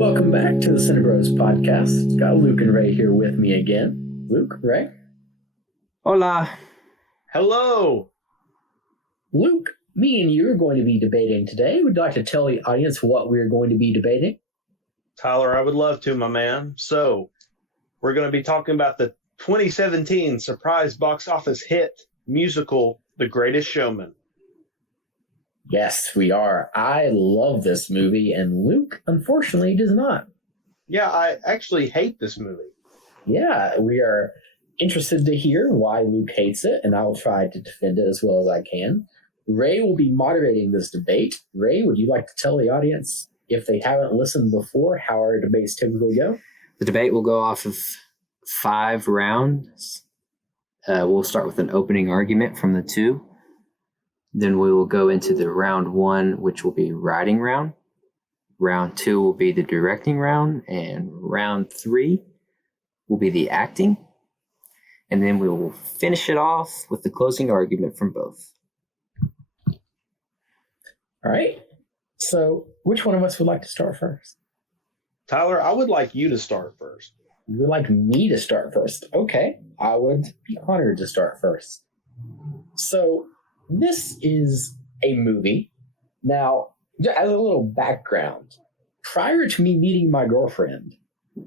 Welcome back to the Cinebros podcast. Got Luke and Ray here with me again. Luke, Ray? Hola. Hello. Luke, me and you are going to be debating today. Would you like to tell the audience what we're going to be debating? Tyler, I would love to, my man. So, we're going to be talking about the 2017 surprise box office hit musical, The Greatest Showman. Yes, we are. I love this movie, and Luke, unfortunately, does not. Yeah, I actually hate this movie. Yeah, we are interested to hear why Luke hates it, and I'll try to defend it as well as I can. Ray will be moderating this debate. Ray, would you like to tell the audience, if they haven't listened before, how our debates typically go? The debate will go off of 5 rounds. We'll start with an opening argument from the 2. Then we will go into the round 1, which will be writing round. Round 2 will be the directing round. And round 3 will be the acting. And then we will finish it off with the closing argument from both. All right. So which one of us would like to start first? Tyler, I would like you to start first. You would like me to start first? Okay. I would be honored to start first. So this is a movie. Now, as a little background, prior to me meeting my girlfriend,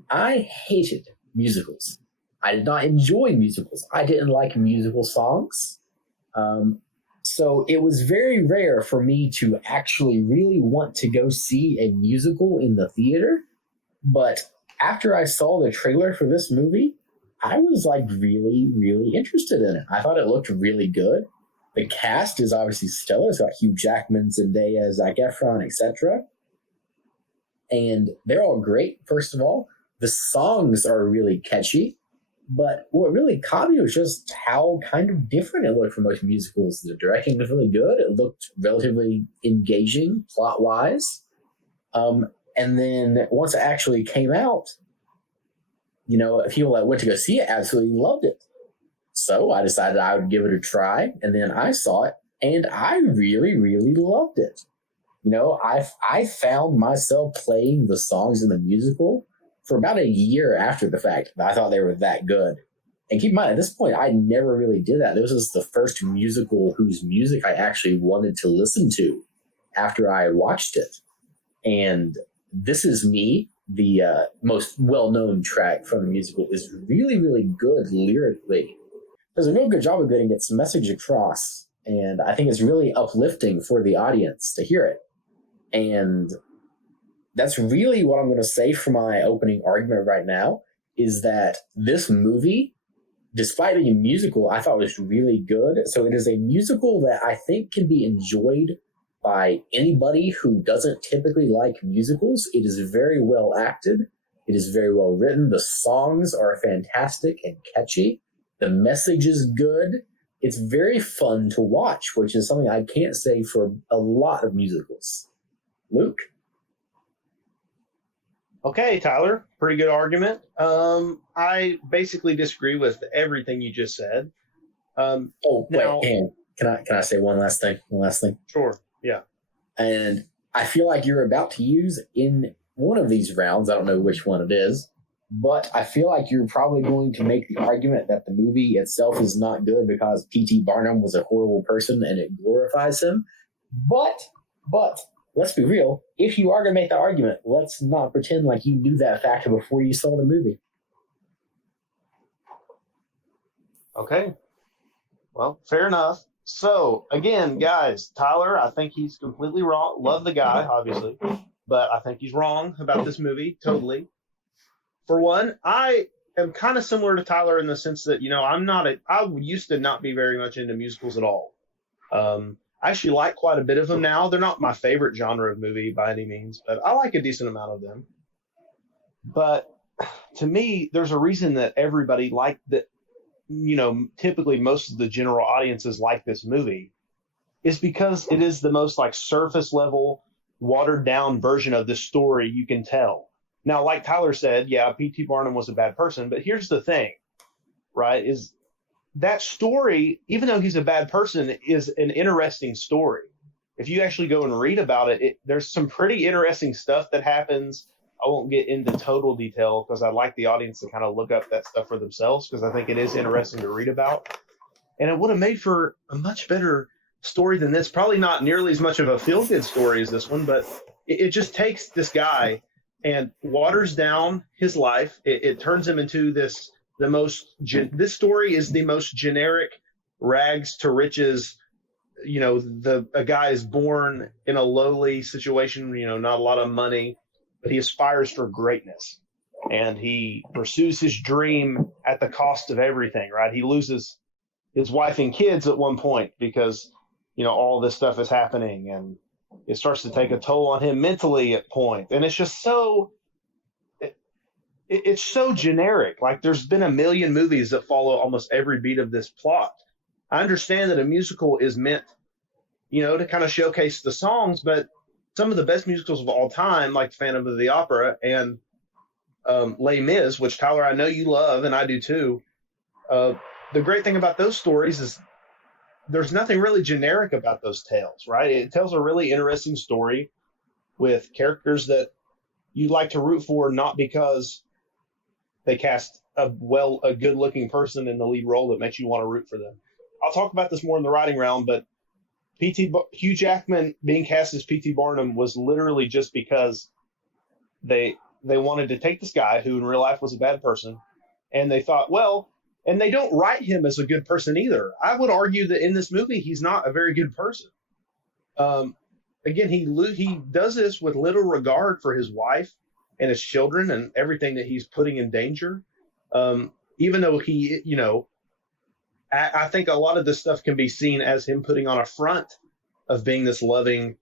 I hated musicals. I did not enjoy musicals. I didn't like musical songs. So it was very rare for me to actually really want to go see a musical in the theater. But after I saw the trailer for this movie, I was like really, really interested in it. I thought it looked really good. The cast is obviously stellar. It's got Hugh Jackman, Zendaya, Zac Efron, etc. And they're all great, first of all. The songs are really catchy. But what really caught me was just how kind of different it looked from most musicals. The directing was really good. It looked relatively engaging, plot-wise. And then once it actually came out, people that went to go see it absolutely loved it. So I decided I would give it a try, and then I saw it, and I really, really loved it. I found myself playing the songs in the musical for about a year after the fact. I thought they were that good. And keep in mind, at this point, I never really did that. This was the first musical whose music I actually wanted to listen to after I watched it. And This Is Me, the most well-known track from the musical, is really, really good lyrically. Does a real good job of getting its message across, and I think it's really uplifting for the audience to hear it. And that's really what I'm going to say for my opening argument right now, is that this movie, despite being a musical, I thought was really good. So it is a musical that I think can be enjoyed by anybody who doesn't typically like musicals. It is very well acted. It is very well written. The songs are fantastic and catchy. The message is good. It's very fun to watch, which is something I can't say for a lot of musicals. Luke? Okay, Tyler, pretty good argument. I basically disagree with everything you just said. Wait, hang on. Can I say one last thing? Sure, yeah. And I feel like you're about to use in one of these rounds, I don't know which one it is, but I feel like you're probably going to make the argument that the movie itself is not good because P.T. Barnum was a horrible person and it glorifies him. But let's be real. If you are going to make that argument, let's not pretend like you knew that fact before you saw the movie. Okay. Well, fair enough. So, again, guys, Tyler, I think he's completely wrong. Love the guy, obviously, but I think he's wrong about this movie, totally. For one, I am kind of similar to Tyler in the sense that, I used to not be very much into musicals at all. I actually like quite a bit of them now. They're not my favorite genre of movie by any means, but I like a decent amount of them. But to me, there's a reason that everybody liked that, typically most of the general audiences like this movie is because it is the most like surface level, watered down version of the story you can tell. Now, like Tyler said, yeah, P.T. Barnum was a bad person, but here's the thing, right, is that story, even though he's a bad person, is an interesting story. If you actually go and read about it, there's some pretty interesting stuff that happens. I won't get into total detail because I'd like the audience to kind of look up that stuff for themselves because I think it is interesting to read about. And it would have made for a much better story than this. Probably not nearly as much of a feel good story as this one, but it just takes this guy and waters down his life. It turns him into this story is the most generic rags to riches. A guy is born in a lowly situation, not a lot of money, but he aspires for greatness and he pursues his dream at the cost of everything, right? He loses his wife and kids at one point because, all this stuff is happening and it starts to take a toll on him mentally at point. And it's just it's so generic. Like there's been a million movies that follow almost every beat of this plot. I understand that a musical is meant, to kind of showcase the songs, but some of the best musicals of all time, like Phantom of the Opera and Les Mis, which Tyler, I know you love and I do too. The great thing about those stories is there's nothing really generic about those tales, right? It tells a really interesting story with characters that you'd like to root for, not because they cast a good looking person in the lead role that makes you want to root for them. I'll talk about this more in the writing round, but Hugh Jackman being cast as P.T. Barnum was literally just because they wanted to take this guy who in real life was a bad person, and they thought, well, and they don't write him as a good person either. I would argue that in this movie, he's not a very good person. Again, he does this with little regard for his wife and his children and everything that he's putting in danger. Even though he, I think a lot of this stuff can be seen as him putting on a front of being this loving,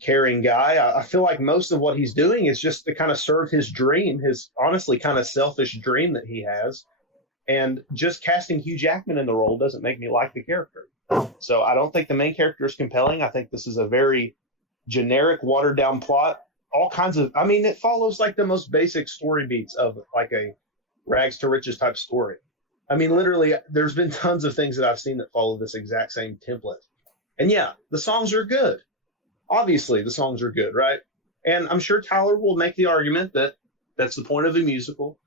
caring guy. I feel like most of what he's doing is just to kind of serve his dream, his honestly kind of selfish dream that he has. And just casting Hugh Jackman in the role doesn't make me like the character. So I don't think the main character is compelling. I think this is a very generic, watered down plot. It follows like the most basic story beats of like a rags to riches type story. Literally, there's been tons of things that I've seen that follow this exact same template. And yeah, the songs are good. Obviously, the songs are good, right? And I'm sure Tyler will make the argument that that's the point of a musical.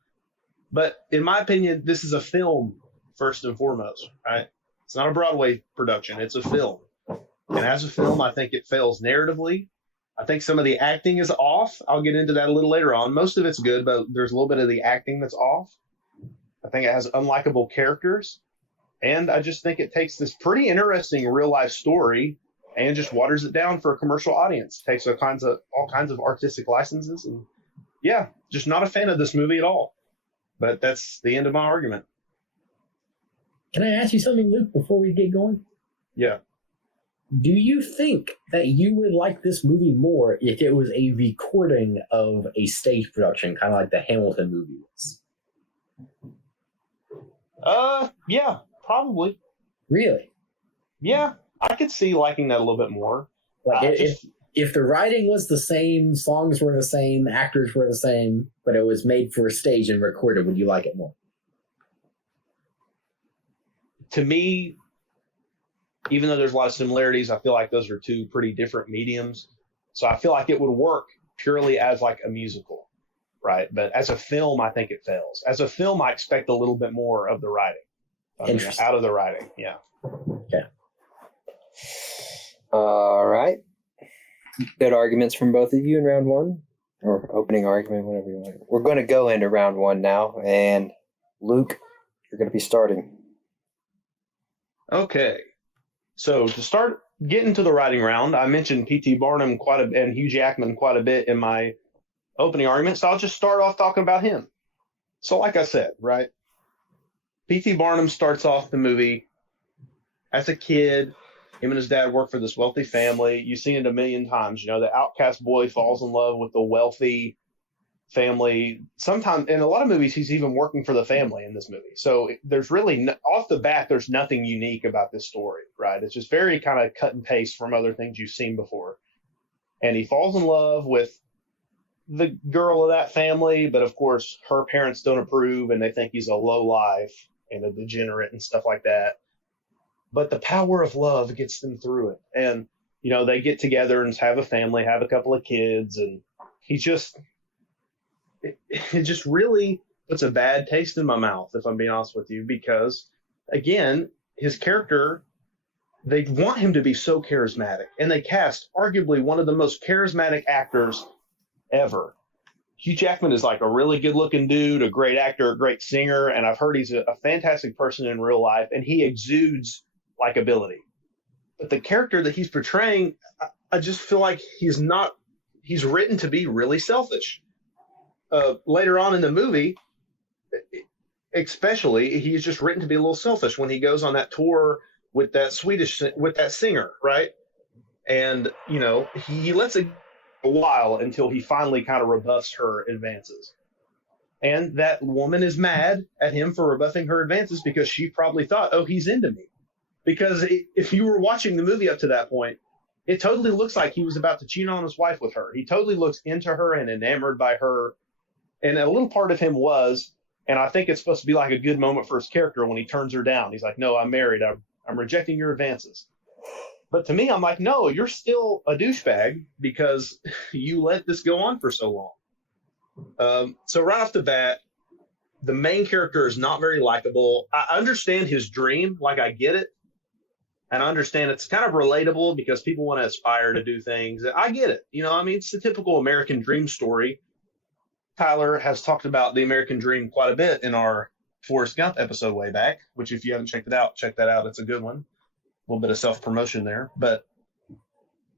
But in my opinion, this is a film first and foremost, right? It's not a Broadway production. It's a film. And as a film, I think it fails narratively. I think some of the acting is off. I'll get into that a little later on. Most of it's good, but there's a little bit of the acting that's off. I think it has unlikable characters. And I just think it takes this pretty interesting real life story and just waters it down for a commercial audience. Takes all kinds of artistic licenses. And yeah, just not a fan of this movie at all. But that's the end of my argument. Can I ask you something, Luke, before we get going? Yeah. Do you think that you would like this movie more if it was a recording of a stage production, kind of like the Hamilton movie was? Yeah, probably. Really? Yeah, I could see liking that a little bit more. Like if the writing was the same, songs were the same, actors were the same, but it was made for a stage and recorded, would you like it more? To me, even though there's a lot of similarities, I feel like those are two pretty different mediums. So I feel like it would work purely as like a musical, right? But as a film, I think it fails. As a film, I expect a little bit more of the writing. Out of the writing, yeah. Okay. All right. Good arguments from both of you in round one, or opening argument, whatever you want. We're going to go into round one now, and Luke, you're going to be starting. Okay. So to start getting to the writing round, I mentioned P.T. Barnum and Hugh Jackman quite a bit in my opening argument, so I'll just start off talking about him. So like I said, right, P.T. Barnum starts off the movie as a kid. Him and his dad work for this wealthy family. You've seen it a million times. The outcast boy falls in love with the wealthy family. Sometimes in a lot of movies, he's even working for the family in this movie. So there's really, off the bat, there's nothing unique about this story, right? It's just very kind of cut and paste from other things you've seen before. And he falls in love with the girl of that family, but of course, her parents don't approve and they think he's a lowlife and a degenerate and stuff like that. But the power of love gets them through it. And, they get together and have a family, have a couple of kids. And he's just it just really puts a bad taste in my mouth, if I'm being honest with you, because again, his character, they want him to be so charismatic, and they cast arguably one of the most charismatic actors ever. Hugh Jackman is like a really good looking dude, a great actor, a great singer, and I've heard he's a fantastic person in real life, and he exudes likability. But the character that he's portraying, I just feel like he's written to be really selfish. Later on in the movie, especially, he's just written to be a little selfish when he goes on that tour with that singer, right? And, he lets it a while until he finally kind of rebuffs her advances. And that woman is mad at him for rebuffing her advances because she probably thought, oh, he's into me. Because if you were watching the movie up to that point, it totally looks like he was about to cheat on his wife with her. He totally looks into her and enamored by her. And a little part of him was, and I think it's supposed to be like a good moment for his character when he turns her down. He's like, no, I'm married. I'm rejecting your advances. But to me, I'm like, no, you're still a douchebag because you let this go on for so long. So right off the bat, the main character is not very likable. I understand his dream, like I get it. And I understand it's kind of relatable because people want to aspire to do things. I get it. It's the typical American dream story. Tyler has talked about the American dream quite a bit in our Forrest Gump episode way back, which if you haven't checked it out, check that out. It's a good one. A little bit of self-promotion there. But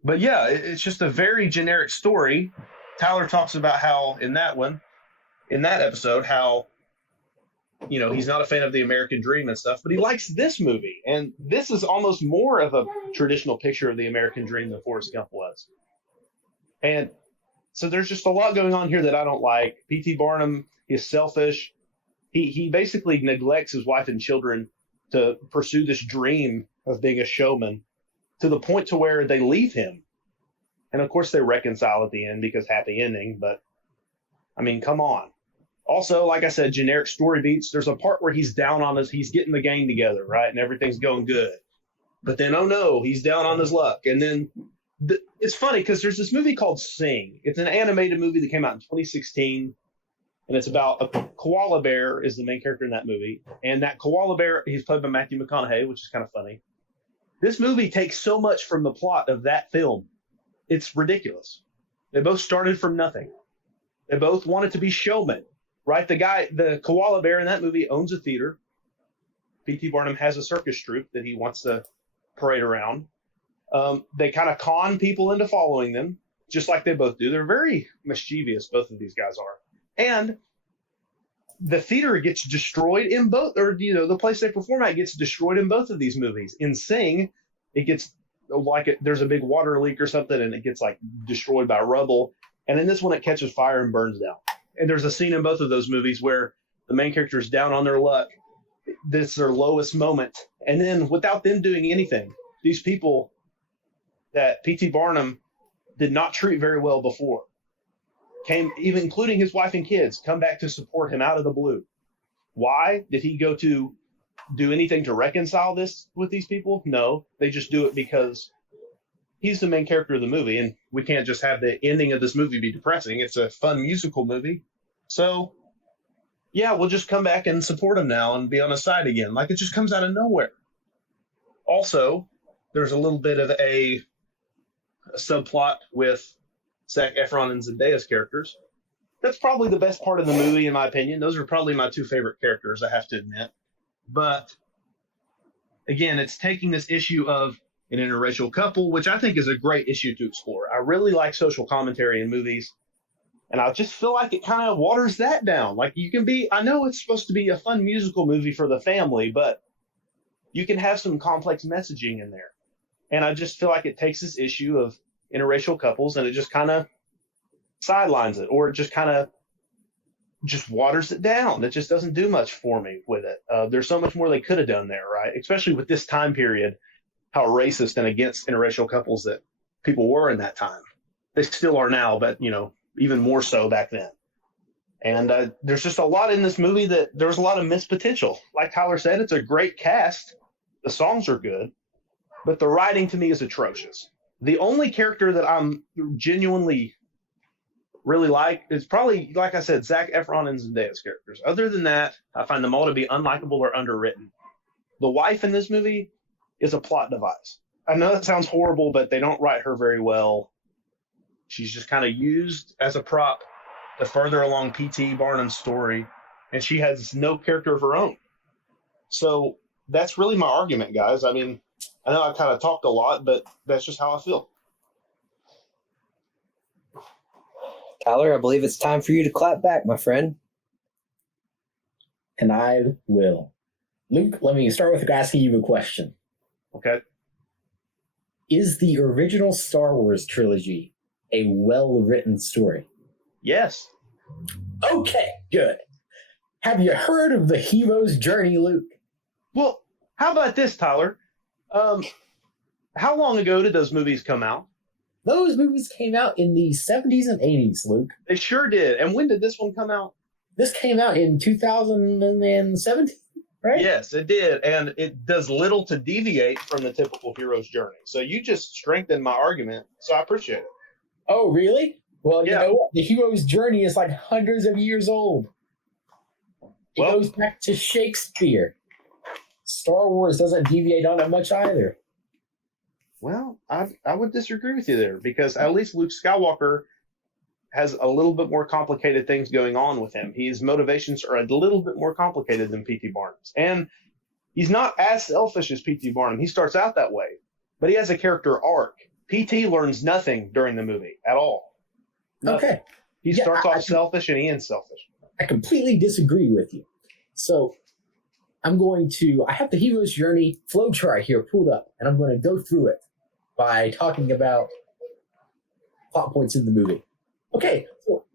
yeah, it's just a very generic story. Tyler talks about how in that episode, how he's not a fan of the American dream and stuff, but he likes this movie. And this is almost more of a traditional picture of the American dream than Forrest Gump was. And so there's just a lot going on here that I don't like. P.T. Barnum is selfish. He basically neglects his wife and children to pursue this dream of being a showman to the point to where they leave him. And of course they reconcile at the end because happy ending, but I mean, come on. Also, like I said, generic story beats. There's a part where he's down on he's getting the gang together, right? And everything's going good. But then, oh no, he's down on his luck. And then it's funny because there's this movie called Sing. It's an animated movie that came out in 2016. And it's about a koala bear is the main character in that movie. And that koala bear, he's played by Matthew McConaughey, which is kind of funny. This movie takes so much from the plot of that film. It's ridiculous. They both started from nothing. They both wanted to be showmen. Right, the koala bear in that movie owns a theater. P.T. Barnum has a circus troupe that he wants to parade around. They kind of con people into following them, just like they both do. They're very mischievous, both of these guys are. And the theater gets destroyed in both, or the place they perform at gets destroyed in both of these movies. In Sing, it gets there's a big water leak or something, and it gets like destroyed by rubble. And in this one, it catches fire and burns down. And there's a scene in both of those movies where the main character is down on their luck. This is their lowest moment. And then without them doing anything, these people that P.T. Barnum did not treat very well before, even including his wife and kids, come back to support him out of the blue. Why? Did he go to do anything to reconcile this with these people? No, they just do it because he's the main character of the movie, and we can't just have the ending of this movie be depressing. It's a fun musical movie. So, yeah, we'll just come back and support him now and be on his side again. Like, it just comes out of nowhere. Also, there's a little bit of a subplot with Zac Efron and Zendaya's characters. That's probably the best part of the movie, in my opinion. Those are probably my two favorite characters, I have to admit. But, again, it's taking this issue of an interracial couple, which I think is a great issue to explore. I really like social commentary in movies, and I just feel like it kind of waters that down. Like, I know it's supposed to be a fun musical movie for the family, but you can have some complex messaging in there. And I just feel like it takes this issue of interracial couples and it just kind of sidelines it, or it just kind of just waters it down. It just doesn't do much for me with it. There's so much more they could have done there, right? Especially with this time period, how racist and against interracial couples that people were in that time. They still are now, but, even more so back then. And there's just a lot in this movie that there's a lot of missed potential. Like Tyler said, it's a great cast. The songs are good, but the writing to me is atrocious. The only character that I'm genuinely really like. It's probably, like I said, Zac Efron and Zendaya's characters. Other than that, I find them all to be unlikable or underwritten. The wife in this movie is a plot device. I know that sounds horrible, but they don't write her very well. She's just kind of used as a prop to further along P.T. Barnum's story, and she has no character of her own. So that's really my argument, guys. I mean, I know I kind of talked a lot, but that's just how I feel. Tyler, I believe it's time for you to clap back, my friend. And I will. Luke, let me start with asking you a question. Okay. Is the original Star Wars trilogy a well-written story? Yes. Okay, good. Have you heard of the hero's journey, Luke? Well, how about this, Tyler? How long ago did those movies come out? Those movies came out in the 70s and 80s, Luke. They sure did. And when did this one come out? This came out in 2017, right? Yes, it did. And it does little to deviate from the typical hero's journey. So you just strengthened my argument. So I appreciate it. Oh, really? Well, Yeah. You know what? The hero's journey is like hundreds of years old. It goes back to Shakespeare. Star Wars doesn't deviate on it much either. Well, I would disagree with you there because at least Luke Skywalker has a little bit more complicated things going on with him. His motivations are a little bit more complicated than P.T. Barnum's. And he's not as selfish as P.T. Barnum. He starts out that way, but he has a character arc. P.T. learns nothing during the movie at all. Nothing. Okay. He Yeah, starts off selfish and he ends selfish. I completely disagree with you. So I have the hero's journey flowchart here pulled up, and I'm going to go through it by talking about plot points in the movie. Okay,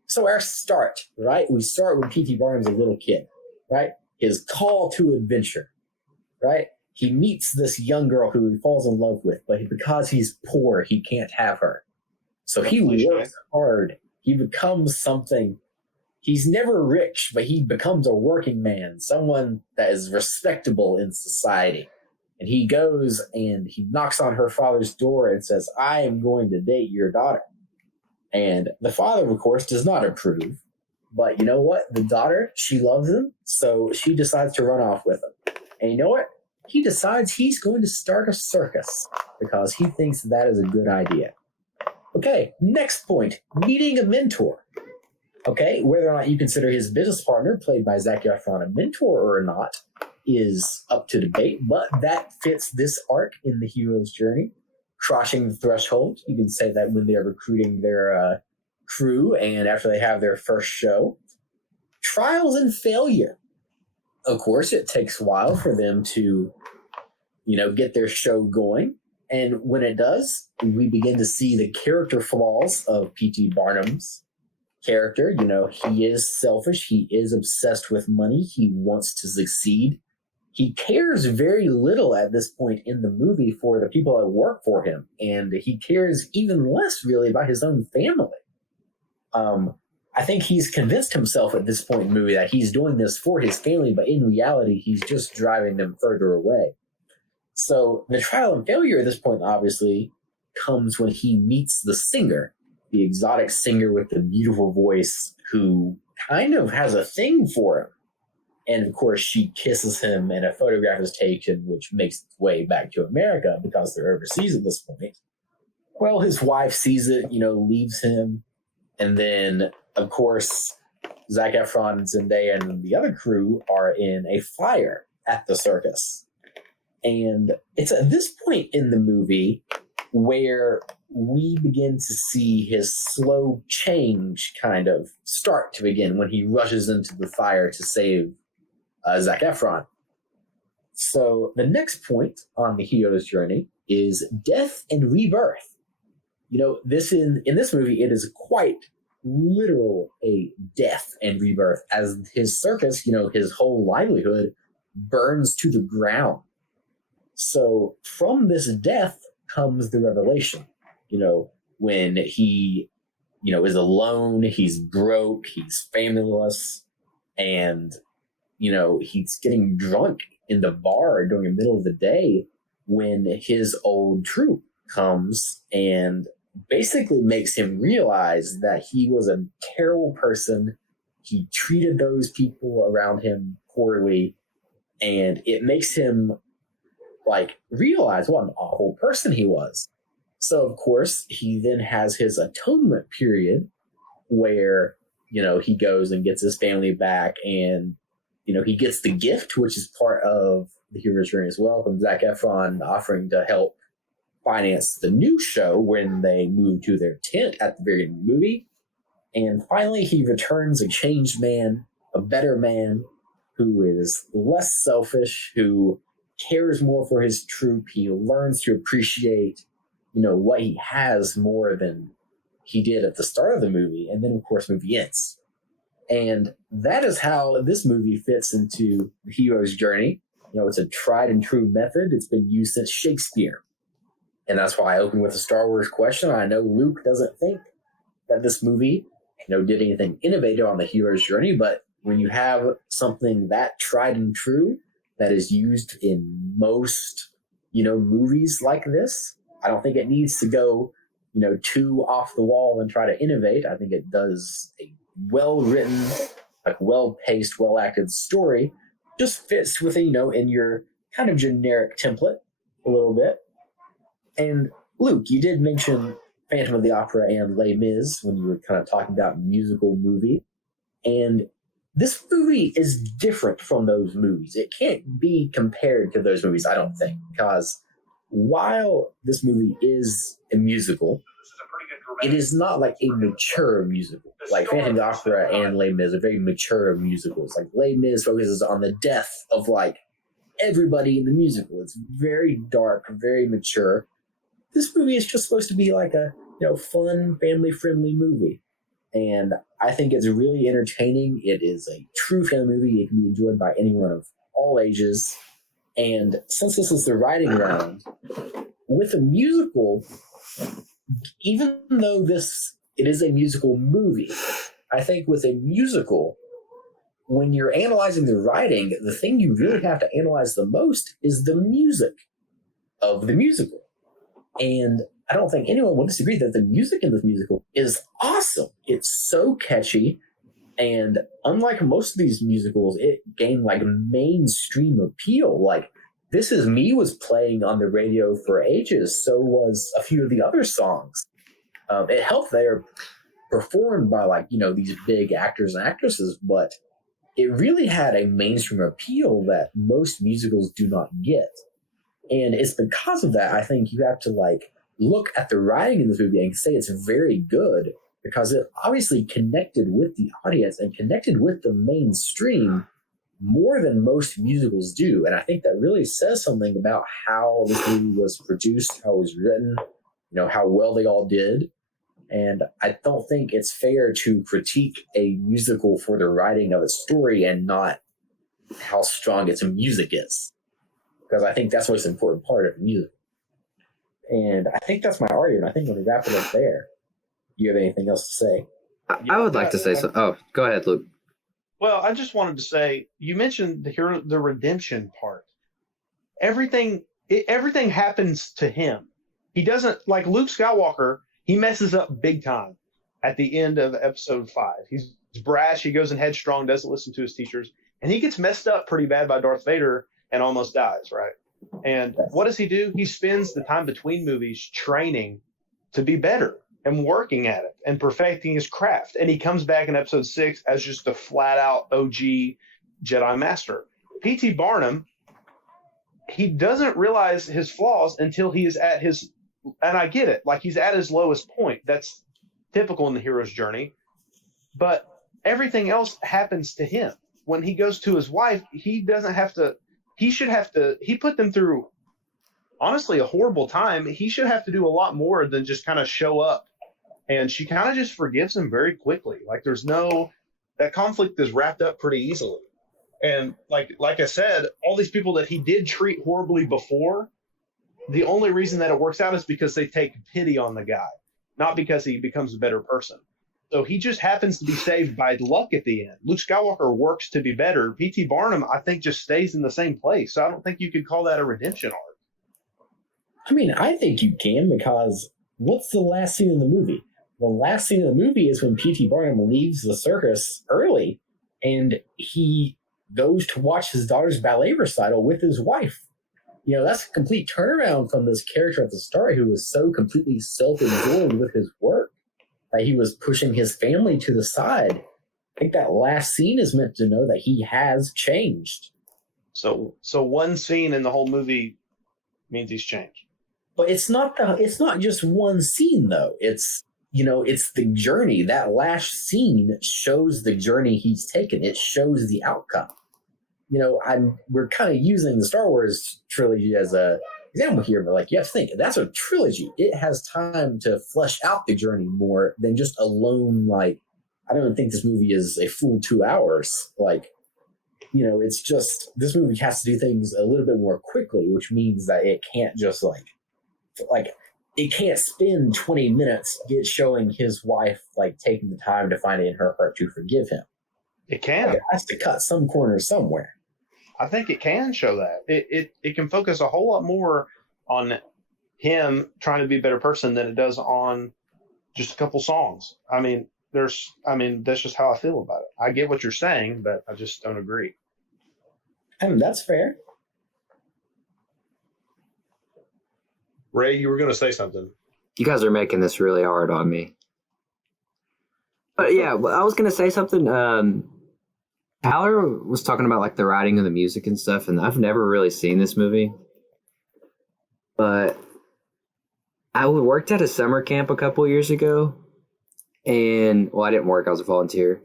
so our start, right? We start when P.T. Barnum's a little kid, right? His call to adventure, right? He meets this young girl who he falls in love with, but because he's poor, he can't have her. So he works hard. He becomes something. He's never rich, but he becomes a working man, someone that is respectable in society. And he goes and he knocks on her father's door and says, I am going to date your daughter. And the father, of course, does not approve. But you know what? The daughter, she loves him, so she decides to run off with him. And you know what? He decides he's going to start a circus because he thinks that is a good idea. Okay, next point, meeting a mentor. Okay, whether or not you consider his business partner, played by Zac Efron, a mentor or not, is up to debate, but that fits this arc in the hero's journey. Crossing the threshold, you can say that when they're recruiting their crew and after they have their first show. Trials and failure. Of course, it takes a while for them to, get their show going. And when it does, we begin to see the character flaws of P.T. Barnum's character. He is selfish. He is obsessed with money. He wants to succeed. He cares very little at this point in the movie for the people that work for him. And he cares even less really about his own family. I think he's convinced himself at this point in the movie that he's doing this for his family, but in reality, he's just driving them further away. So the trial and failure at this point, obviously, comes when he meets the singer, the exotic singer with the beautiful voice who kind of has a thing for him. And of course, she kisses him and a photograph is taken, which makes its way back to America because they're overseas at this point. Well, his wife sees it, leaves him. And then, of course, Zac Efron and Zendaya and the other crew are in a fire at the circus. And it's at this point in the movie where we begin to see his slow change kind of start to begin when he rushes into the fire to save Zac Efron. So the next point on the hero's journey is death and rebirth. This in this movie, it is quite literal a death and rebirth as his circus, his whole livelihood burns to the ground. So from this death comes the revelation, when he, is alone, he's broke, he's familyless, and, he's getting drunk in the bar during the middle of the day when his old troupe comes and basically makes him realize that he was a terrible person. He treated those people around him poorly, and it makes him like realize what an awful person he was. So of course he then has his atonement period where, he goes and gets his family back, and he gets the gift, which is part of the hero's journey as well, from Zac Efron offering to help finance the new show when they move to their tent at the very end of the movie. And finally he returns a changed man, a better man, who is less selfish, who cares more for his troop. He learns to appreciate, what he has more than he did at the start of the movie. And then, of course, the movie ends. And that is how this movie fits into the hero's journey. It's a tried and true method. It's been used since Shakespeare. And that's why I open with a Star Wars question. I know Luke doesn't think that this movie, did anything innovative on the hero's journey, but when you have something that tried and true that is used in most, movies like this, I don't think it needs to go, too off the wall and try to innovate. I think it does a well-written, like well-paced, well-acted story, just fits within, in your kind of generic template a little bit. And Luke, you did mention Phantom of the Opera and Les Mis when you were kind of talking about musical movie. And this movie is different from those movies. It can't be compared to those movies, I don't think, because while this movie is a musical, it is not like a mature musical. Like Phantom of the Opera and Les Mis are very mature musicals. Like Les Mis focuses on the death of like everybody in the musical. It's very dark, very mature. This movie is just supposed to be like a fun, family-friendly movie. And I think it's really entertaining. It is a true family movie. It can be enjoyed by anyone of all ages. And since this is the writing round, with a musical, even though it is a musical movie, I think with a musical, when you're analyzing the writing, the thing you really have to analyze the most is the music of the musical. And I don't think anyone will disagree that the music in this musical is awesome. It's so catchy. And unlike most of these musicals, it gained like mainstream appeal. Like This Is Me was playing on the radio for ages. So was a few of the other songs. It helped they're performed by these big actors and actresses, but it really had a mainstream appeal that most musicals do not get. And it's because of that, I think you have to look at the writing in this movie and say it's very good, because it obviously connected with the audience and connected with the mainstream more than most musicals do. And I think that really says something about how this movie was produced, how it was written, how well they all did. And I don't think it's fair to critique a musical for the writing of its story and not how strong its music is, because I think that's the most important part of the music. And I think that's my argument. I think I'm going to wrap it up there. Do you have anything else to say? I would like to say so. Oh, go ahead, Luke. Well, I just wanted to say, you mentioned the redemption part. Everything happens to him. He doesn't, like Luke Skywalker, he messes up big time at the end of episode 5. He's brash, he goes in headstrong, doesn't listen to his teachers, and he gets messed up pretty bad by Darth Vader and almost dies, right? And what does he do? He spends the time between movies training to be better and working at it and perfecting his craft. And he comes back in episode 6 as just a flat out OG Jedi Master. P.T. Barnum, he doesn't realize his flaws until he is at his, and I get it, he's at his lowest point. That's typical in the hero's journey. But everything else happens to him. When he goes to his wife, he doesn't have to, he put them through, honestly, a horrible time. He should have to do a lot more than just kind of show up. And she kind of just forgives him very quickly. That conflict is wrapped up pretty easily. And like I said, all these people that he did treat horribly before, the only reason that it works out is because they take pity on the guy, not because he becomes a better person. So he just happens to be saved by luck at the end. Luke Skywalker works to be better. P.T. Barnum, I think, just stays in the same place. So I don't think you could call that a redemption arc. I mean, I think you can, because what's the last scene of the movie? The last scene of the movie is when P.T. Barnum leaves the circus early and he goes to watch his daughter's ballet recital with his wife. That's a complete turnaround from this character at the start who was so completely self-absorbed with his work that he was pushing his family to the side. I think that last scene is meant to know that he has changed. So one scene in the whole movie means he's changed. But it's not just one scene though. It's the journey. That last scene shows the journey he's taken. It shows the outcome. We're kind of using the Star Wars trilogy as a example here, but you have to think that's a trilogy. It has time to flesh out the journey more than just alone. I don't think this movie is a full 2 hours. It's just this movie has to do things a little bit more quickly, which means that it can't just it can't spend 20 minutes showing his wife taking the time to find it in her heart to forgive him. It can. It has to cut some corners somewhere. I think it can show that. It can focus a whole lot more on him trying to be a better person than it does on just a couple songs. That's just how I feel about it. I get what you're saying, but I just don't agree. That's fair. Ray, you were going to say something. You guys are making this really hard on me. But yeah, I was going to say something. Tyler was talking about the writing of the music and stuff, and I've never really seen this movie. But I worked at a summer camp a couple years ago, and I didn't work, I was a volunteer.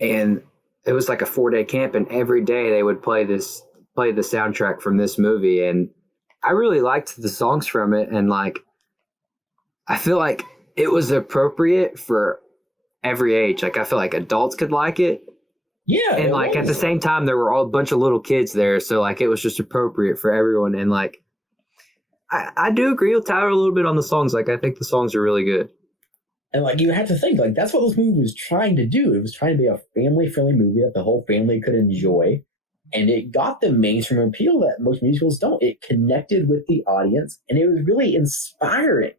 And it was a 4-day camp, and every day they would play the soundtrack from this movie, and I really liked the songs from it, and I feel like it was appropriate for every age. I feel like adults could like it. Yeah. And at the same time, there were all a bunch of little kids there. So it was just appropriate for everyone. And I do agree with Tyler a little bit on the songs. I think the songs are really good. And you have to think that's what this movie was trying to do. It was trying to be a family-friendly movie that the whole family could enjoy. And it got the mainstream appeal that most musicals don't. It connected with the audience, and it was really inspiring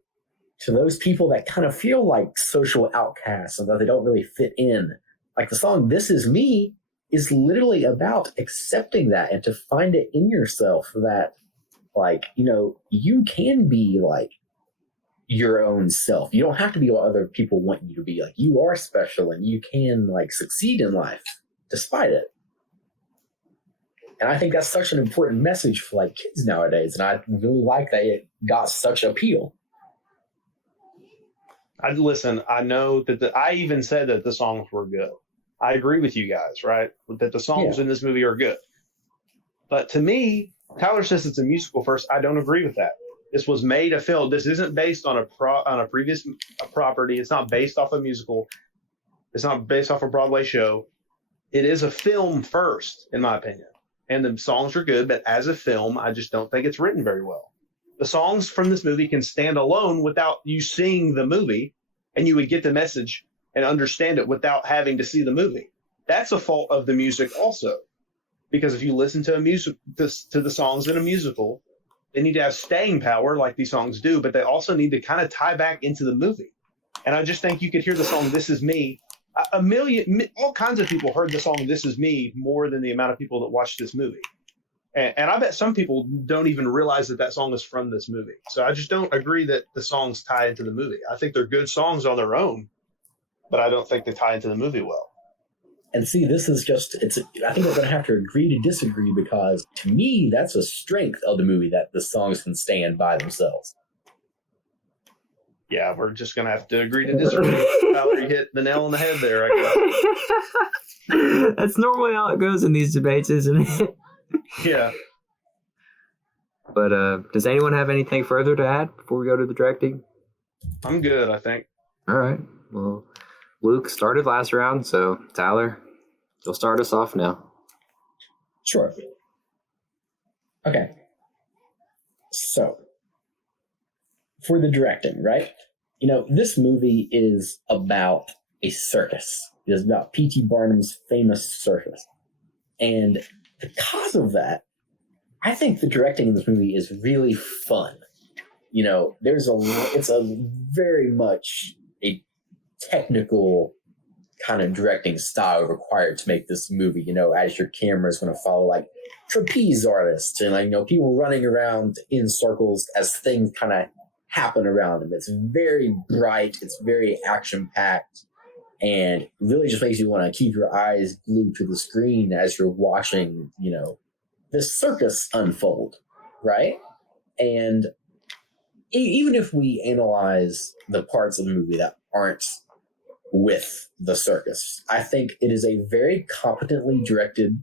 to those people that kind of feel like social outcasts and that they don't really fit in. The song This Is Me is literally about accepting that and to find it in yourself that, you can be your own self. You don't have to be what other people want you to be. You are special and you can succeed in life despite it. And I think that's such an important message for kids nowadays. And I really like that it got such appeal. I know that I even said that the songs were good. I agree with you guys, right? That the songs in this movie are good. But to me, Tyler says it's a musical first. I don't agree with that. This was made a film. This isn't based on a previous property. It's not based off a musical. It's not based off a Broadway show. It is a film first, in my opinion. And the songs are good, but as a film, I just don't think it's written very well. The songs from this movie can stand alone without you seeing the movie, and you would get the message and understand it without having to see the movie. That's a fault of the music also, because if you listen to to the songs in a musical, they need to have staying power like these songs do, but they also need to kind of tie back into the movie. And I just think you could hear the song "This Is Me." All kinds of people heard the song "This Is Me" more than the amount of people that watched this movie. And I bet some people don't even realize that song is from this movie. So I just don't agree that the songs tie into the movie. I think they're good songs on their own, but I don't think they tie into the movie well. And see, this is I think we're going to have to agree to disagree, because to me, that's a strength of the movie that the songs can stand by themselves. Yeah, we're just going to have to agree to disagree. Valerie hit the nail on the head there, I guess. That's normally how it goes in these debates, isn't it? Yeah. But does anyone have anything further to add before we go to the directing? I'm good, I think. All right. Well, Luke started last round, so Tyler, you'll start us off now. Sure. Okay. So, for the directing, right? This movie is about a circus. It is about P.T. Barnum's famous circus. And because of that, I think the directing in this movie is really fun. it's a very much a technical kind of directing style required to make this movie, as your camera is going to follow like trapeze artists and people running around in circles as things kind of happen around them. It's very bright, it's very action packed, and really just makes you want to keep your eyes glued to the screen as you're watching, this circus unfold, right? And even if we analyze the parts of the movie that aren't with the circus, I think it is a very competently directed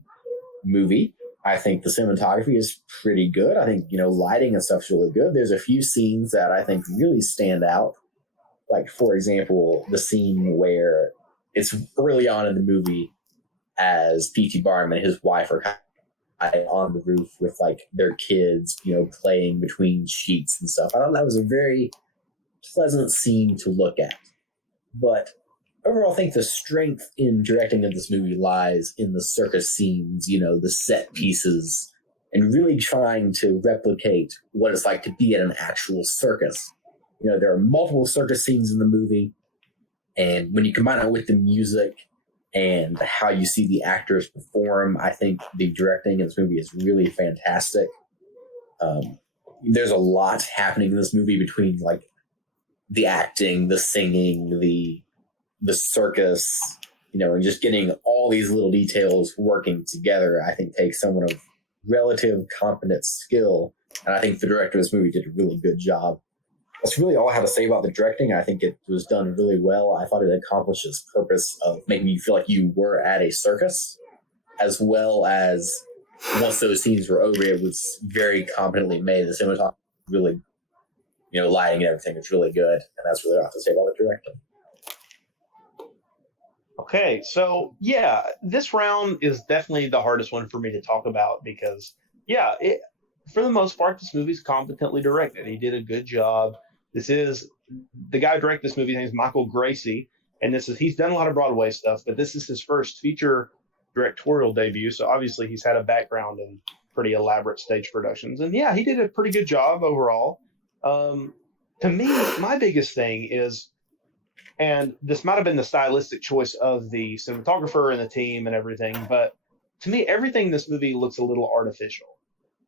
movie. I think the cinematography is pretty good. I think, lighting and stuff's really good. There's a few scenes that I think really stand out. Like, for example, the scene where it's early on in the movie as P.T. Barnum and his wife are on the roof with like their kids, playing between sheets and stuff. I thought that was a very pleasant scene to look at. But overall, I think the strength in directing of this movie lies in the circus scenes, the set pieces, and really trying to replicate what it's like to be at an actual circus. There are multiple circus scenes in the movie, and when you combine it with the music and how you see the actors perform, I think the directing in this movie is really fantastic. There's a lot happening in this movie between like the acting, the singing, the circus, and just getting all these little details working together, I think takes someone of relative competent skill. And I think the director of this movie did a really good job. That's really all I have to say about the directing. I think it was done really well. I thought it accomplished its purpose of making you feel like you were at a circus, as well as once those scenes were over, it was very competently made. The cinematography really, lighting and everything is really good. And that's really all I have to say about the directing. Okay, so yeah, this round is definitely the hardest one for me to talk about because, for the most part, this movie's competently directed. He did a good job. The guy who directed this movie, his name is Michael Gracie, and he's done a lot of Broadway stuff, but this is his first feature directorial debut, so obviously he's had a background in pretty elaborate stage productions. And yeah, he did a pretty good job overall. To me, my biggest thing is, and this might have been the stylistic choice of the cinematographer and the team and everything, but to me, everything in this movie looks a little artificial.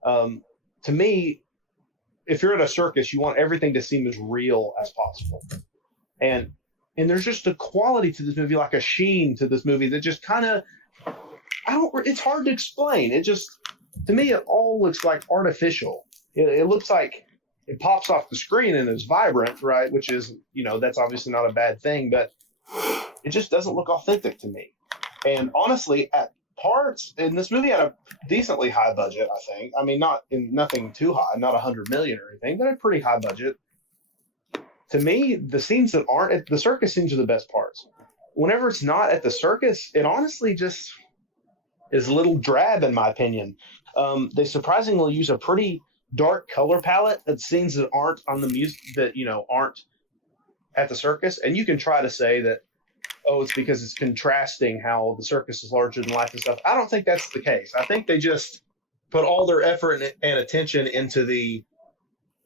To me, if you're at a circus, you want everything to seem as real as possible. And there's just a quality to this movie, like a sheen to this movie that just kind of, it's hard to explain. To me, it all looks like artificial. It looks like it pops off the screen and is vibrant, right? Which is, that's obviously not a bad thing, but it just doesn't look authentic to me. And honestly, at parts, and this movie had a decently high budget, I think. I mean, nothing too high, not $100 million or anything, but a pretty high budget. To me, the scenes that aren't at the circus scenes are the best parts. Whenever it's not at the circus, it honestly just is a little drab, in my opinion. They surprisingly use a pretty dark color palette at scenes that aren't on the music, that aren't at the circus. And you can try to say that, it's because it's contrasting how the circus is larger than life and stuff. I don't think that's the case. I think they just put all their effort and attention into the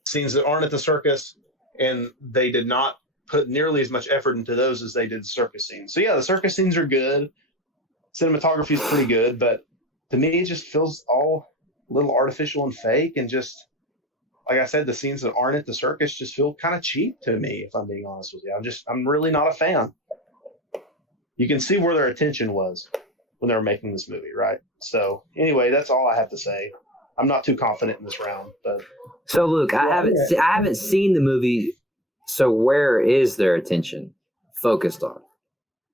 scenes that aren't at the circus, and they did not put nearly as much effort into those as they did the circus scenes. So yeah, the circus scenes are good. Cinematography is pretty good, but to me, it just feels all a little artificial and fake, and just, like I said, the scenes that aren't at the circus just feel kind of cheap to me, if I'm being honest with you. I'm really not a fan. You can see where their attention was when they were making this movie, right? So anyway, that's all I have to say. I'm not too confident in this round, but so Luke, I haven't seen the movie. So where is their attention focused on?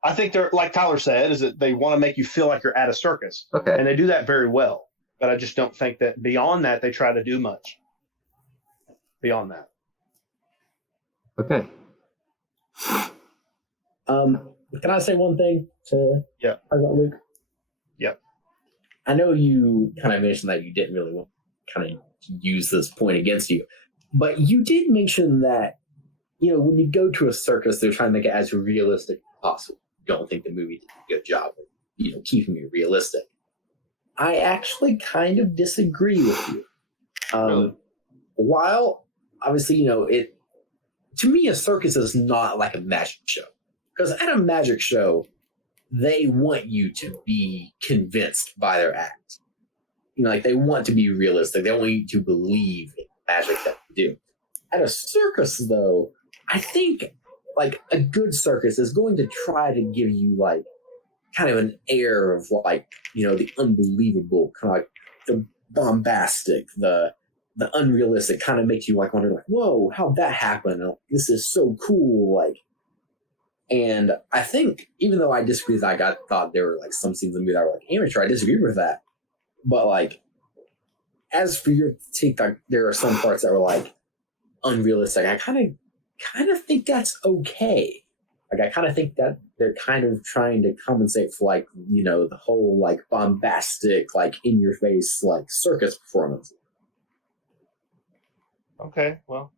I think they're, like Tyler said, is that they want to make you feel like you're at a circus. Okay. And they do that very well. But I just don't think that beyond that they try to do much. Beyond that. Okay. Can I say one thing to talk about Luke? Yeah. I know you kind of mentioned that you didn't really want to kind of use this point against you, but you did mention that, when you go to a circus, they're trying to make it as realistic as possible. You don't think the movie did a good job of, keeping it realistic. I actually kind of disagree with you. Really? While obviously, it to me, a circus is not like a magic show. Because at a magic show, they want you to be convinced by their act. Like they want to be realistic. They want you to believe in magic that they do. At a circus, though, I think like a good circus is going to try to give you like kind of an air of like, the unbelievable, kind of like the bombastic, the unrealistic, kind of makes you like wonder like, whoa, how'd that happen? This is so cool. Like, and I think even though I disagree that thought there were like some scenes in the movie that were like amateur, I disagree with that. But like, as for your take, like, there are some parts that were like unrealistic. I kind of think that's okay. Like, I kind of think that they're kind of trying to compensate for like, the whole like bombastic, like in your face, like circus performance. Okay, well,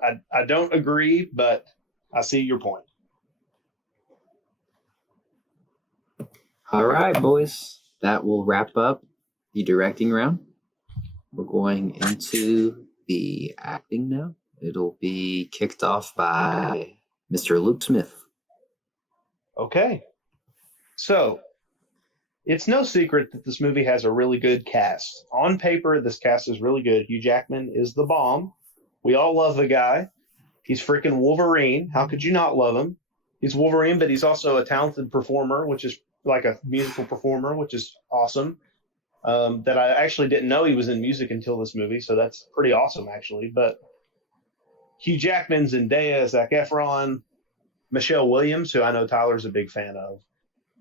I don't agree, but I see your point. All right, boys. That will wrap up the directing round. We're going into the acting now. It'll be kicked off by Mr. Luke Smith. Okay. So, it's no secret that this movie has a really good cast. On paper, this cast is really good. Hugh Jackman is the bomb. We all love the guy. He's freaking Wolverine. How could you not love him? He's Wolverine, but he's also a talented performer, which is like a musical performer, which is awesome. That I actually didn't know he was in music until this movie, so that's pretty awesome, actually. But Hugh Jackman, Zendaya, Zac Efron, Michelle Williams, who I know Tyler's a big fan of,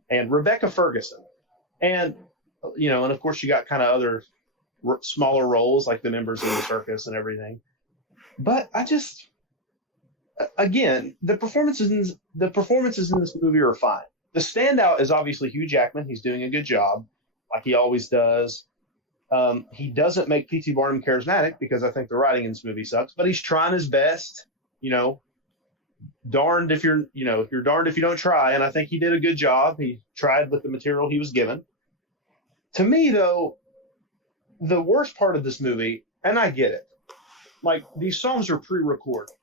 and Rebecca Ferguson. And, and of course you got kind of other smaller roles like the members of the circus and everything. But again, the performances in this movie are fine. The standout is obviously Hugh Jackman. He's doing a good job, like he always does. He doesn't make P.T. Barnum charismatic because I think the writing in this movie sucks, but he's trying his best. Darned if you're darned if you don't try. And I think he did a good job. He tried with the material he was given. To me, though, the worst part of this movie, and I get it, like these songs are pre-recorded.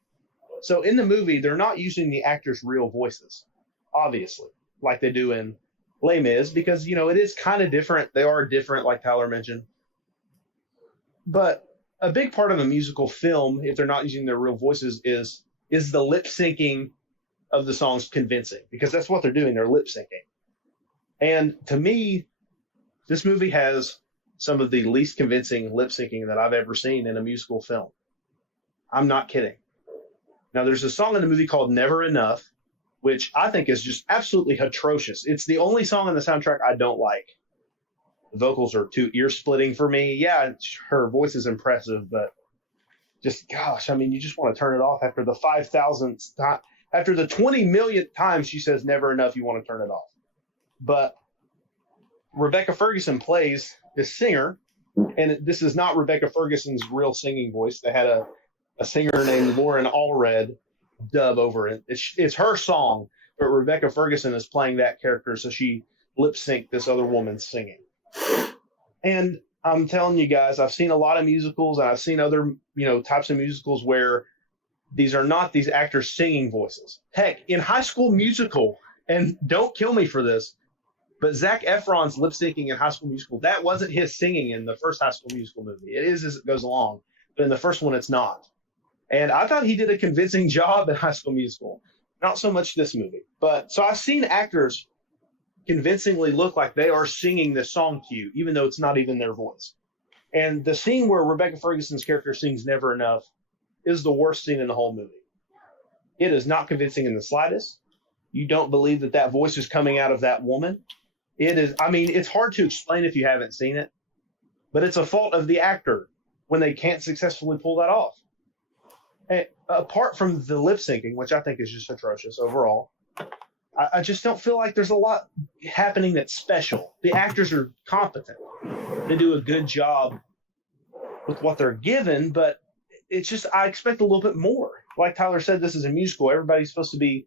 So in the movie, they're not using the actors' real voices, obviously, like they do in Les Mis, because, it is kind of different. They are different, like Tyler mentioned. But a big part of a musical film, if they're not using their real voices, is the lip syncing of the songs convincing? Because that's what they're doing. They're lip syncing. And to me, this movie has some of the least convincing lip syncing that I've ever seen in a musical film. I'm not kidding. Now, there's a song in the movie called Never Enough, which I think is just absolutely atrocious. It's the only song on the soundtrack I don't like. The vocals are too ear-splitting for me. Yeah, her voice is impressive, but just, gosh, I mean, you just want to turn it off after the 5,000th time. After the 20 millionth time she says never enough, you want to turn it off. But Rebecca Ferguson plays this singer, and this is not Rebecca Ferguson's real singing voice. They had a singer named Lauren Allred dub over it. It's her song, but Rebecca Ferguson is playing that character, so she lip-synced this other woman's singing. And I'm telling you guys, I've seen a lot of musicals, and I've seen other, types of musicals where these are not these actors' singing voices. Heck, in High School Musical, and don't kill me for this, but Zac Efron's lip syncing in High School Musical, that wasn't his singing in the first High School Musical movie. It is as it goes along, but in the first one, it's not. And I thought he did a convincing job in High School Musical. Not so much this movie. But so I've seen actors convincingly look like they are singing the song cue, even though it's not even their voice. And the scene where Rebecca Ferguson's character sings Never Enough is the worst scene in the whole movie. It is not convincing in the slightest. You don't believe that voice is coming out of that woman. It is, I mean, it's hard to explain if you haven't seen it, but it's a fault of the actor when they can't successfully pull that off. And apart from the lip syncing, which I think is just atrocious overall, I just don't feel like there's a lot happening that's special. The actors are competent. They do a good job with what they're given, but it's just, I expect a little bit more. Like Tyler said, this is a musical. Everybody's supposed to be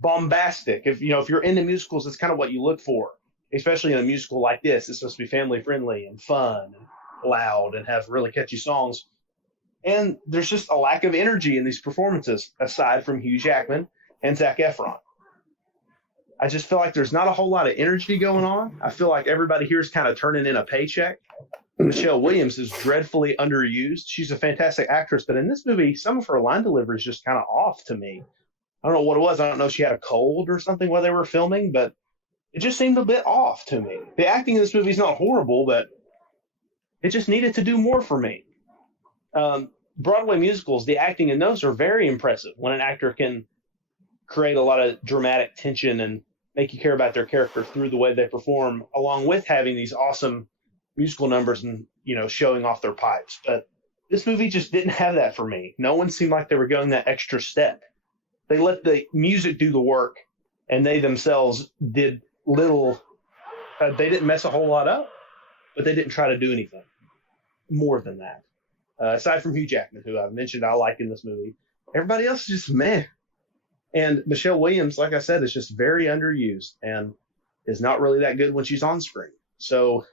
bombastic. If you're into musicals, that's kind of what you look for, especially in a musical like this. It's supposed to be family friendly and fun and loud and have really catchy songs. And there's just a lack of energy in these performances, aside from Hugh Jackman and Zac Efron. I just feel like there's not a whole lot of energy going on. I feel like everybody here is kind of turning in a paycheck. Michelle Williams is dreadfully underused. She's a fantastic actress, but in this movie, some of her line delivery is just kind of off to me. I don't know what it was. I don't know if she had a cold or something while they were filming, but it just seemed a bit off to me. The acting in this movie is not horrible, but it just needed to do more for me. Broadway musicals, the acting in those are very impressive when an actor can create a lot of dramatic tension and make you care about their character through the way they perform, along with having these awesome musical numbers and, showing off their pipes. But this movie just didn't have that for me. No one seemed like they were going that extra step. They let the music do the work, and they themselves did little. They didn't mess a whole lot up, but they didn't try to do anything more than that. Aside from Hugh Jackman, who I've mentioned I like in this movie, everybody else is just meh. And Michelle Williams, like I said, is just very underused and is not really that good when she's on screen. So,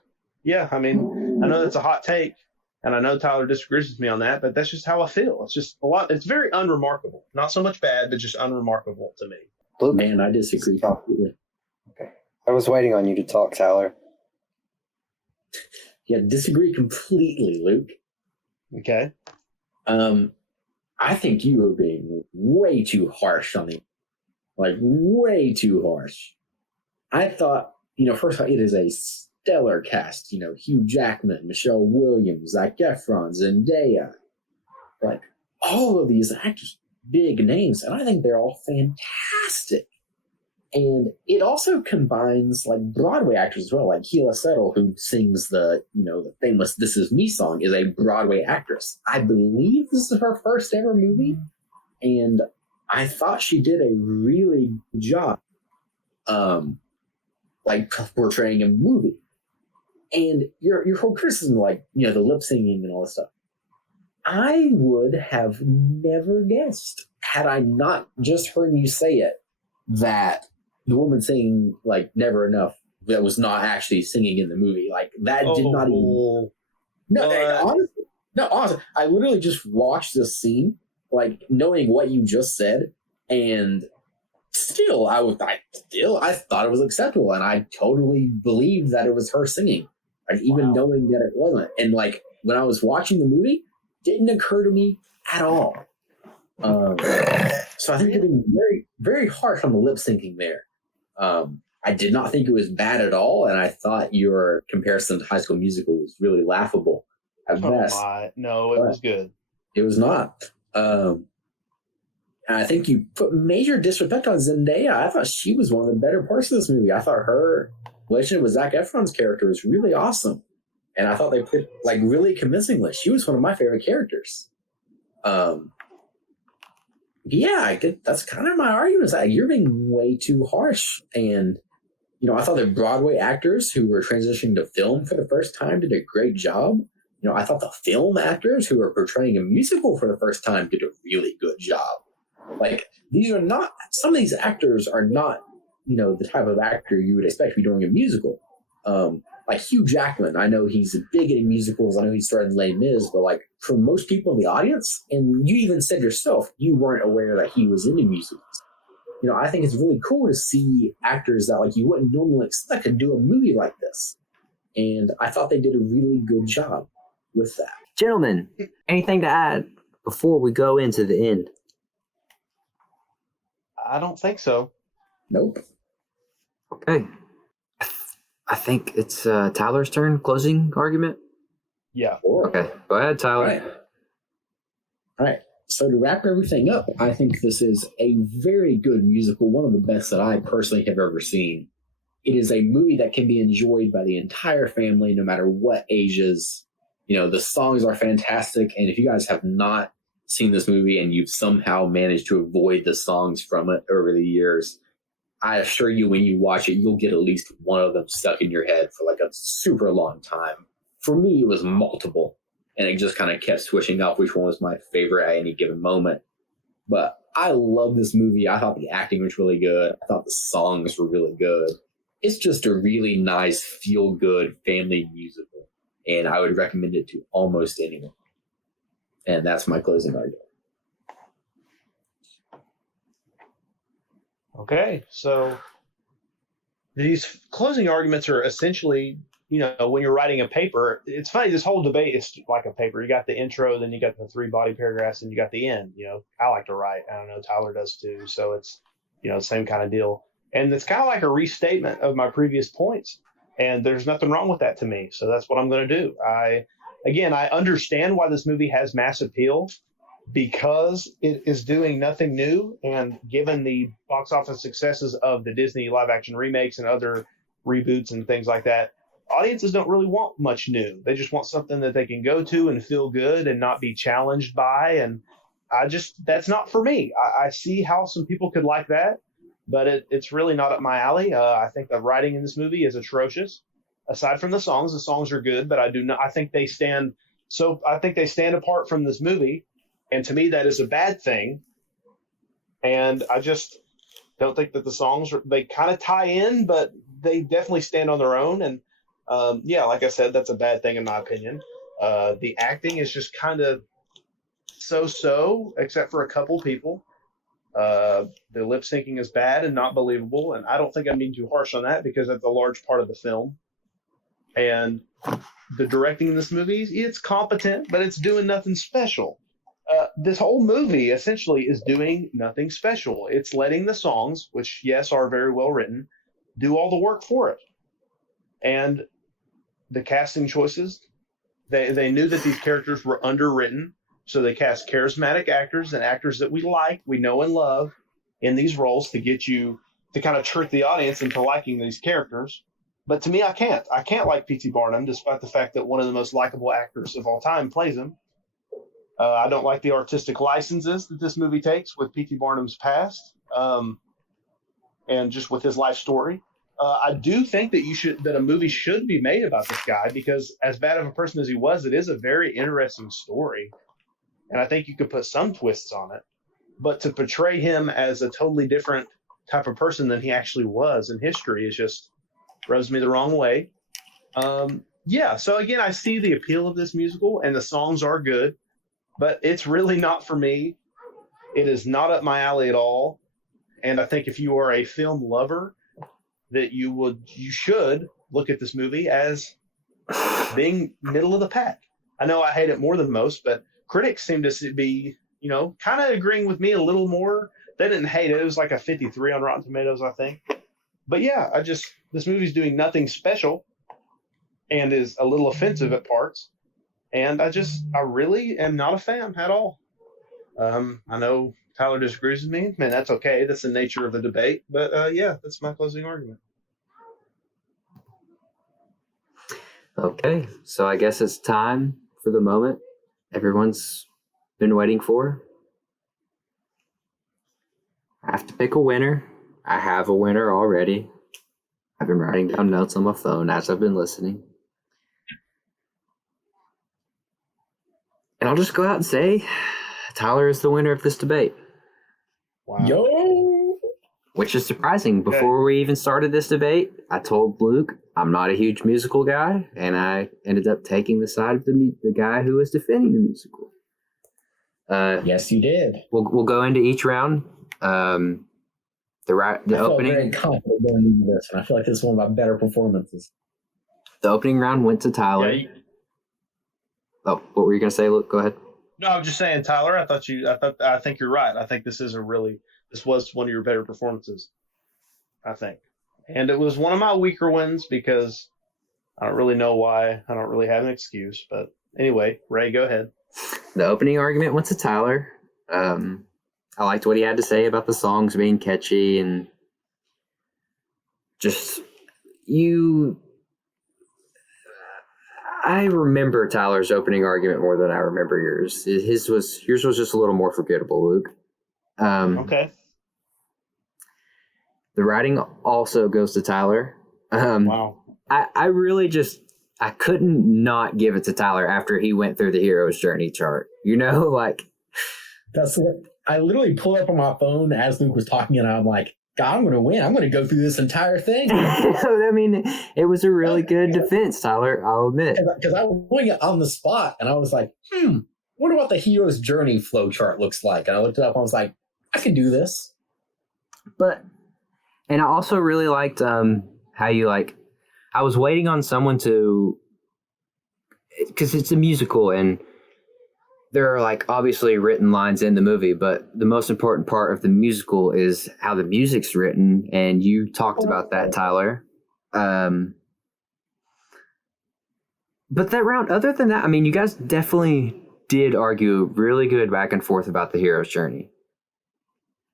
yeah, I mean, I know that's a hot take, and I know Tyler disagrees with me on that, but that's just how I feel. It's just a lot. It's very unremarkable. Not so much bad, but just unremarkable to me. Luke? Man, I disagree completely. Okay. I was waiting on you to talk, Tyler. Yeah, disagree completely, Luke. Okay. I think you were being way too harsh on it. Like, way too harsh. I thought, first of all, it is a stellar cast. Hugh Jackman, Michelle Williams, Zac Efron, Zendaya. Like, all of these actors, big names, and I think they're all fantastic. And it also combines like Broadway actors as well, like Gila Settle, who sings the famous "This Is Me" song, is a Broadway actress. I believe this is her first ever movie, and I thought she did a really good job, like portraying a movie. And your whole criticism, like the lip singing and all this stuff, I would have never guessed had I not just heard you say it that the woman singing like "Never Enough" that was not actually singing in the movie. Like that did not even. Honestly, I literally just watched this scene, like knowing what you just said, and still, I thought it was acceptable, and I totally believed that it was her singing, like even knowing that it wasn't. And like when I was watching the movie, it didn't occur to me at all. So I think you're being very, very harsh on the lip syncing there. I did not think it was bad at all, and I thought your comparison to High School Musical was really laughable at best. No, it was good. It was not. And I think you put major disrespect on Zendaya. I thought she was one of the better parts of this movie. I thought her relationship with Zac Efron's character was really awesome, and I thought they put like really convincingly. She was one of my favorite characters. Yeah, that's kind of my argument. Is that you're being way too harsh. And, I thought the Broadway actors who were transitioning to film for the first time did a great job. I thought the film actors who were portraying a musical for the first time did a really good job. Like, some of these actors are not, the type of actor you would expect to be doing a musical. Like Hugh Jackman, I know he's big in musicals. I know he started in Les Mis, but like for most people in the audience, and you even said yourself, you weren't aware that he was into musicals. I think it's really cool to see actors that like you wouldn't normally expect to do a movie like this. And I thought they did a really good job with that. Gentlemen, anything to add before we go into the end? I don't think so. Nope. Okay. I think it's Tyler's turn. Closing argument? Yeah. Okay. Go ahead, Tyler. All right. So to wrap everything up, I think this is a very good musical, one of the best that I personally have ever seen. It is a movie that can be enjoyed by the entire family, no matter what ages. The songs are fantastic, and if you guys have not seen this movie and you've somehow managed to avoid the songs from it over the years, I assure you when you watch it, you'll get at least one of them stuck in your head for like a super long time. For me, it was multiple, and it just kind of kept switching off which one was my favorite at any given moment. But I love this movie. I thought the acting was really good. I thought the songs were really good. It's just a really nice, feel-good family musical, and I would recommend it to almost anyone. And that's my closing argument. Okay, so these closing arguments are essentially, when you're writing a paper, it's funny, this whole debate is like a paper. You got the intro, then you got the 3 body paragraphs, and you got the end. I like to write. I don't know, Tyler does too. So it's, same kind of deal. And it's kind of like a restatement of my previous points. And there's nothing wrong with that to me. So that's what I'm going to do. I understand why this movie has mass appeal, because it is doing nothing new. And given the box office successes of the Disney live action remakes and other reboots and things like that, audiences don't really want much new. They just want something that they can go to and feel good and not be challenged by. And that's not for me. I see how some people could like that, but it's really not up my alley. I think the writing in this movie is atrocious. Aside from the songs are good, but I think they stand apart from this movie. And to me, that is a bad thing. And I just don't think that the songs, they kind of tie in, but they definitely stand on their own. And like I said, that's a bad thing in my opinion. The acting is just kind of so-so, except for a couple people. The lip syncing is bad and not believable. And I don't think I'm being too harsh on that, because that's a large part of the film. And the directing in this movie, it's competent, but it's doing nothing special. This whole movie essentially is doing nothing special. It's letting the songs, which, yes, are very well written, do all the work for it. And the casting choices, they knew that these characters were underwritten, so they cast charismatic actors and actors that we know and love in these roles to get you to kind of trick the audience into liking these characters. But to me, I can't like P.T. Barnum, despite the fact that one of the most likable actors of all time plays him. I don't like the artistic licenses that this movie takes with P.T. Barnum's past, and just with his life story. I do think that a movie should be made about this guy, because as bad of a person as he was, it is a very interesting story. And I think you could put some twists on it. But to portray him as a totally different type of person than he actually was in history is just rubs me the wrong way. So again, I see the appeal of this musical, and the songs are good, but it's really not for me. It is not up my alley at all. And I think if you are a film lover, that you should look at this movie as being middle of the pack. I know I hate it more than most, but critics seem to be, kind of agreeing with me a little more. They didn't hate it. It was like a 53 on Rotten Tomatoes, I think. But yeah, this movie's doing nothing special and is a little offensive at parts. And I really am not a fan at all. I know Tyler disagrees with me, and that's okay. That's the nature of the debate. But that's my closing argument. Okay, so I guess it's time for the moment everyone's been waiting for. I have to pick a winner. I have a winner already. I've been writing down notes on my phone as I've been listening. And I'll just go out and say Tyler is the winner of this debate. Wow. Yo! Which is surprising. Before we even started this debate, I told Luke I'm not a huge musical guy, and I ended up taking the side of the guy who was defending the musical. Yes, you did. We'll go into each round. The opening. Very confident going into this, and I feel like this is one of my better performances. The opening round went to Tyler. Yeah, Oh, what were you going to say, Luke? Go ahead. No, I'm just saying, Tyler. I think you're right. I think this was one of your better performances. I think, and it was one of my weaker ones because I don't really know why. I don't really have an excuse, but anyway, Ray, go ahead. The opening argument went to Tyler. I liked what he had to say about the songs being catchy and just I remember Tyler's opening argument more than I remember yours. Yours was just a little more forgettable, Luke. Okay. The writing also goes to Tyler. Wow. I really I couldn't not give it to Tyler after he went through the hero's journey chart. That's what I literally pulled up on my phone as Luke was talking, and I'm like, God, I'm going to win. I'm going to go through this entire thing. I mean, it was a really good defense, Tyler. I'll admit. Because I was doing it on the spot, and I was like, wonder what the hero's journey flow chart looks like. And I looked it up and I was like, I can do this. And I also really liked how you like. I was waiting on someone to, because it's a musical and there are like obviously written lines in the movie, but the most important part of the musical is how the music's written, and you talked about that, Tyler. But that round, other than that, I mean, you guys definitely did argue really good back and forth about the hero's journey.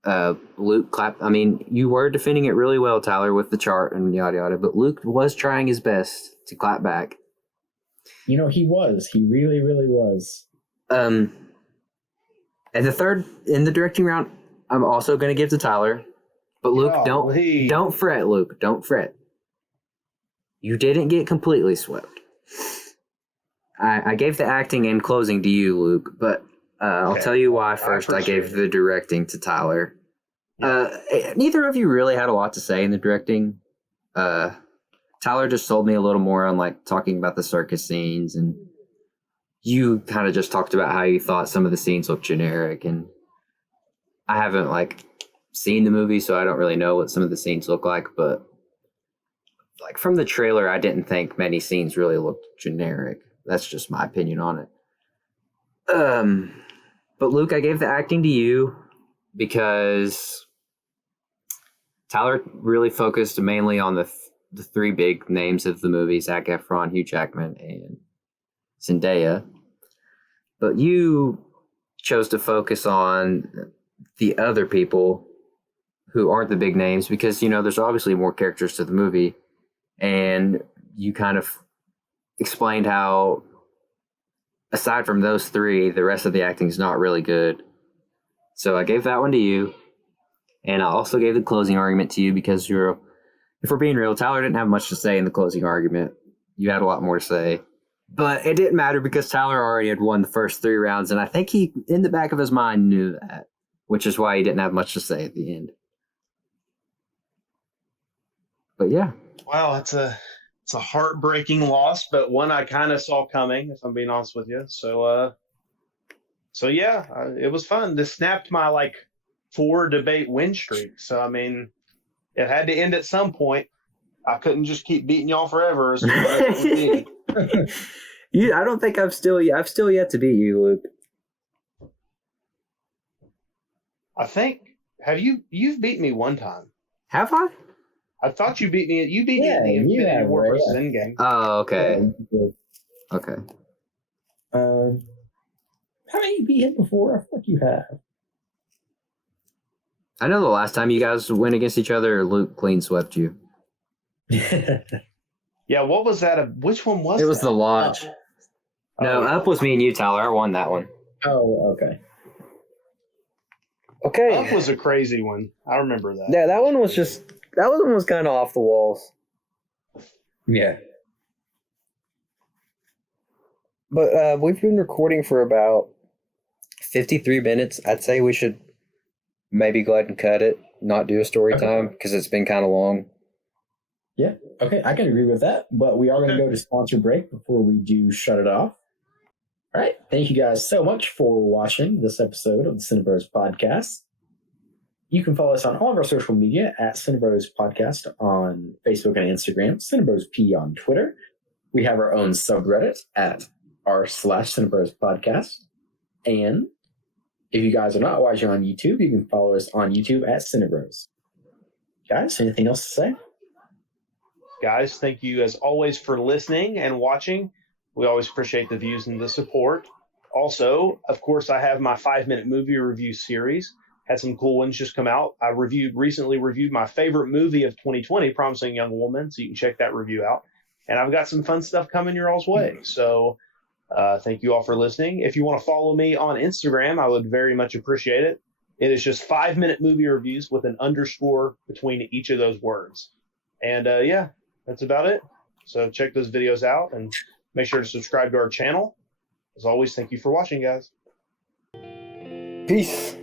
Luke clapped. I mean, you were defending it really well, Tyler, with the chart and yada yada, but Luke was trying his best to clap back. You know, he was. He really, really was. And the third in the directing round, I'm also going to give to Tyler. But Luke, don't fret, Luke. Don't fret. You didn't get completely swept. I gave the acting and closing to you, Luke, but I'll tell you why first. I gave the directing to Tyler. Neither of you really had a lot to say in the directing. Tyler just sold me a little more on like talking about the circus scenes, and you kind of just talked about how you thought some of the scenes looked generic, and I haven't like seen the movie, so I don't really know what some of the scenes look like, but like from the trailer, I didn't think many scenes really looked generic. That's just my opinion on it. But Luke, I gave the acting to you because Tyler really focused mainly on the three big names of the movie: Zac Efron, Hugh Jackman, and Zendaya. But you chose to focus on the other people who aren't the big names because, you know, there's obviously more characters to the movie. And you kind of explained how, aside from those three, the rest of the acting is not really good. So I gave that one to you. And I also gave the closing argument to you because if we're being real, Tyler didn't have much to say in the closing argument. You had a lot more to say. But it didn't matter because Tyler already had won the first 3 rounds. And I think he, in the back of his mind, knew that, which is why he didn't have much to say at the end. But yeah. Wow, it's a heartbreaking loss, but one I kind of saw coming, if I'm being honest with you. So yeah, it was fun. This snapped my like 4 debate win streak. So I mean, it had to end at some point. I couldn't just keep beating y'all forever. As I don't think I've still yet to beat you, Luke. I think you've beat me one time. Have I? I thought you beat me. You beat me in the Infinity War versus Endgame. Oh, okay. Okay. Haven't you beat him before? I feel like you have. I know the last time you guys went against each other, Luke clean swept you. Yeah, what was that? Which one was it? It was the launch. No, Up was me and you, Tyler. I won that one. Oh, okay. Okay. Up was a crazy one. I remember that. Yeah, that one was kind of off the walls. Yeah. But we've been recording for about 53 minutes. I'd say we should maybe go ahead and cut it, not do a story time, because it's been kind of long. Yeah, okay, I can agree with that. But we are going to go to sponsor break before we do shut it off. All right, thank you guys so much for watching this episode of the Cinebros Podcast. You can follow us on all of our social media at Cinebros Podcast on Facebook and Instagram, Cinebros P on Twitter. We have our own subreddit at r/Cinebros Podcast. And if you guys are not watching on YouTube, you can follow us on YouTube at Cinebros. Guys, anything else to say? Guys, thank you as always for listening and watching. We always appreciate the views and the support. Also, of course, I have my 5-minute movie review series. Had some cool ones just come out. I recently reviewed my favorite movie of 2020, Promising Young Woman, so you can check that review out. And I've got some fun stuff coming your all's way. So thank you all for listening. If you want to follow me on Instagram, I would very much appreciate it. It is just 5-minute movie reviews with an underscore between each of those words. And yeah, that's about it. So check those videos out and make sure to subscribe to our channel. As always, thank you for watching, guys. Peace.